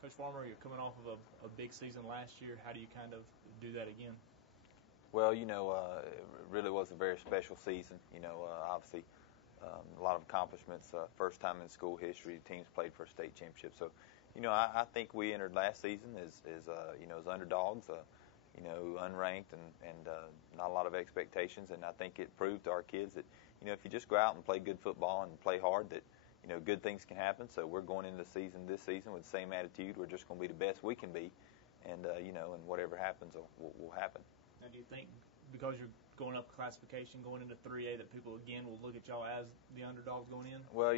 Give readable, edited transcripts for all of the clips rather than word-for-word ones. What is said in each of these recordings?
Coach Farmer, you're coming off of a big season last year. How do you kind of do that again? Well, it really was a very special season. Obviously, a lot of accomplishments. First time in school history, the teams played for a state championship. So, I think we entered last season as underdogs, unranked and not a lot of expectations. And I think it proved to our kids that, if you just go out and play good football and play hard, that, good things can happen. So we're going into this season with the same attitude. We're just going to be the best we can be. And, and whatever happens will happen. Now, do you think because you're going up classification, going into 3A, that people again will look at y'all as the underdogs going in? Well,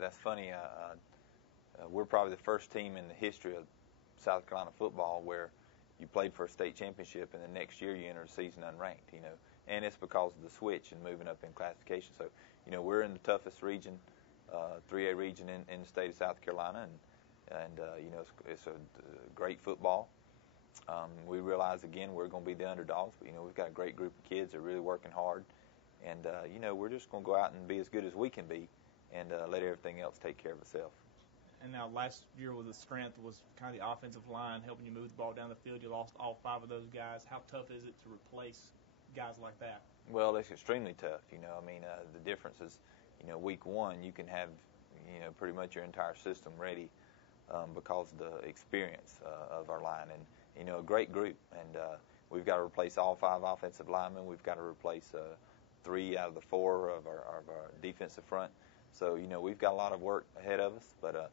that's funny. We're probably the first team in the history of South Carolina football where you played for a state championship and the next year you enter the season unranked. And it's because of the switch and moving up in classification. So, we're in the toughest region, 3A region in the state of South Carolina, and it's a great football. We realize, again, we're going to be the underdogs, but, we've got a great group of kids that are really working hard. And, we're just going to go out and be as good as we can be and let everything else take care of itself. And now last year was the strength was kind of the offensive line, helping you move the ball down the field. You lost all 5 of those guys. How tough is it to replace guys like that? Well, it's extremely tough. The difference is, week 1, you can have, pretty much your entire system ready because of the experience of our line. And, a great group. And we've got to replace all 5 offensive linemen. We've got to replace 3 out of the 4 of our defensive front. So, we've got a lot of work ahead of us. But,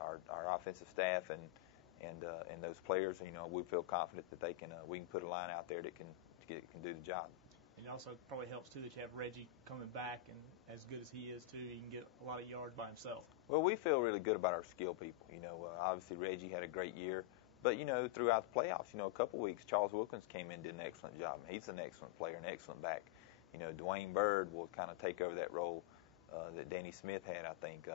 our offensive staff and those players, we feel confident that we can put a line out there that can do the job. And it also probably helps, too, that you have Reggie coming back, and as good as he is, too, he can get a lot of yards by himself. Well, we feel really good about our skill people. Obviously Reggie had a great year. But, throughout the playoffs, a couple weeks, Charles Wilkins came in and did an excellent job. He's an excellent player, an excellent back. Dwayne Bird will kind of take over that role that Danny Smith had, I think.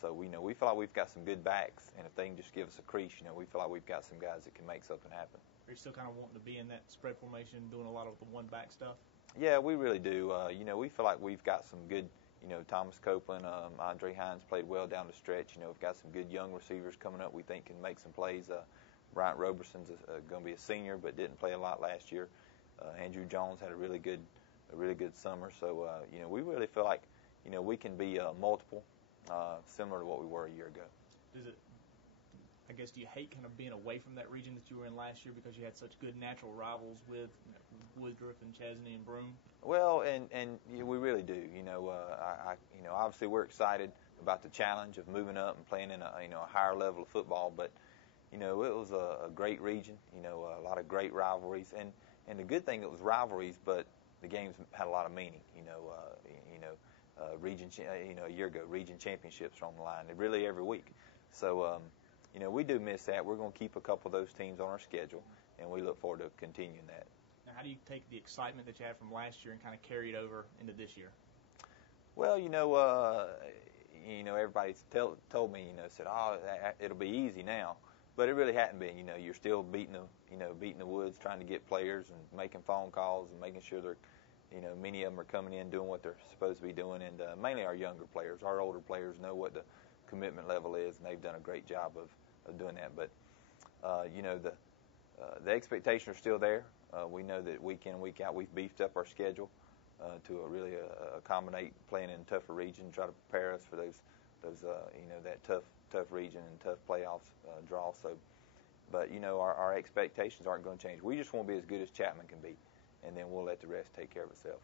So we feel like we've got some good backs, and if they can just give us a crease, we feel like we've got some guys that can make something happen. Are you still kind of wanting to be in that spread formation, doing a lot of the one-back stuff? Yeah, we really do. We feel like we've to some good, Thomas Copeland, Andre Hines played well down the stretch. We've got some good young receivers coming up we think can make some plays. Bryant Roberson's going to be a senior but didn't play a lot last year. Andrew Jones had a really good summer. So, we really feel like, we can be multiple, similar to what we were a year ago. Do you hate kind of being away from that region that you were in last year because you had such good natural rivals with Woodruff and Chesney and Broome? Well, and we really do. Obviously we're excited about the challenge of moving up and playing in a higher level of football, but it was a great region. A lot of great rivalries, and the good thing, it was rivalries, but the games had a lot of meaning. Region, a year ago, region championships are on the line. Really every week. So. We do miss that. We're going to keep a couple of those teams on our schedule, and we look forward to continuing that. Now, how do you take the excitement that you had from last year and kind of carry it over into this year? Well, everybody's told me, said, oh, it'll be easy now, but it really hadn't been. You're still beating the woods, trying to get players and making phone calls and making sure they're, many of them are coming in doing what they're supposed to be doing, and mainly our younger players. Our older players know what the commitment level is, and they've done a great job of doing that. But the expectations are still there. We know that week in, week out, we've beefed up our schedule to really accommodate playing in a tougher region, try to prepare us for those that tough region and tough playoffs draw. So, but our expectations aren't going to change. We just want to be as good as Chapman can be, and then we'll let the rest take care of itself.